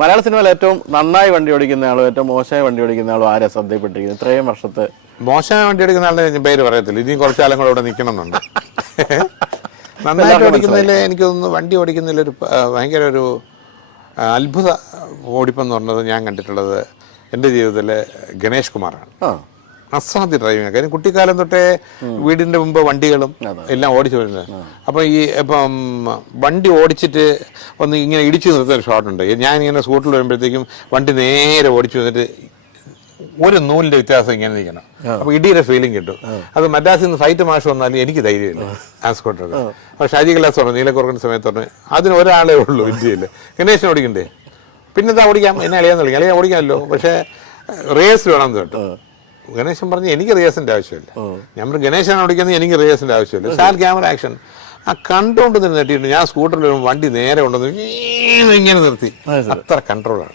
മലയാള സിനിമയിൽ ഏറ്റവും നന്നായി വണ്ടി ഓടിക്കുന്ന ആളും ഏറ്റവും മോശമായി വണ്ടി ഓടിക്കുന്ന ആളും ആരെ ശ്രദ്ധയിപ്പെട്ടിരിക്കുന്നത് ഇത്രയും വർഷത്തെ? മോശമായി വണ്ടി ഓടിക്കുന്ന ആളുടെ ഞാൻ പേര് പറയത്തില്ല, ഇനിയും കുറച്ച് കാലം കൂടെ ഇവിടെ നിൽക്കണമെന്നുണ്ട്. നന്നായിട്ട് ഓടിക്കുന്നതിൽ എനിക്ക് തോന്നുന്നു വണ്ടി ഓടിക്കുന്നതിലൊരു ഭയങ്കര ഒരു അത്ഭുത ഓടിപ്പെന്ന് പറഞ്ഞത് ഞാൻ കണ്ടിട്ടുള്ളത് എൻ്റെ ജീവിതത്തിൽ ഗണേഷ് കുമാറാണ്. അസാധ്യ ഡ്രൈവിംഗ്. കാര്യം കുട്ടിക്കാലം തൊട്ടേ വീടിന്റെ മുമ്പ് വണ്ടികളും എല്ലാം ഓടിച്ചു വരുന്നത്. അപ്പൊ ഇപ്പം വണ്ടി ഓടിച്ചിട്ട് ഒന്ന് ഇങ്ങനെ ഇടിച്ചു നിർത്തുന്ന ഒരു ഷോട്ടുണ്ട്. ഞാൻ ഇങ്ങനെ സ്കൂട്ടറിൽ വരുമ്പോഴത്തേക്കും വണ്ടി നേരെ ഓടിച്ചു വന്നിട്ട് ഒരു നൂലിന്റെ വ്യത്യാസം ഇങ്ങനെ നിൽക്കണം. അപ്പൊ ഇടിയുടെ ഫീലിംഗ് കിട്ടും. അത് മദ്രാസിൽ നിന്ന് ഫൈറ്റ് മാഷ് വന്നാലും എനിക്ക് ധൈര്യമില്ല ആ സ്കൂട്ടർ. അപ്പൊ ഷാജി കലാസ് പറഞ്ഞു, നീലക്കുറക്കുന്ന സമയത്ത് പറഞ്ഞു, അതിന് ഒരാളേ ഉള്ളൂ ഇന്ത്യയിൽ, ഗണേശൻ ഓടിക്കണ്ടേ, പിന്നെന്താ ഓടിക്കാം, എന്നെ അളിയാന്ന് വിളിക്കാം, അളിയാ ഓടിക്കാമല്ലോ, പക്ഷെ റേസ് വേണമെന്ന് കേട്ടോ. ഗണേശൻ പറഞ്ഞു എനിക്ക് റിയേഴ്സിന്റെ ആവശ്യമില്ല. ഞാൻ പറഞ്ഞു ഗണേശനാണ് ഓടിക്കുന്നത്, എനിക്ക് റിയേഴ്സിന്റെ ആവശ്യമില്ല. Star camera action. ആ കണ്ടുകൊണ്ട് നിന്ന് നെട്ടിയിട്ട് ഞാൻ സ്കൂട്ടറിൽ വണ്ടി നേരെ ഉണ്ടെന്ന് ഇങ്ങനെ നിർത്തി. അത്ര കൺട്രോളാണ്.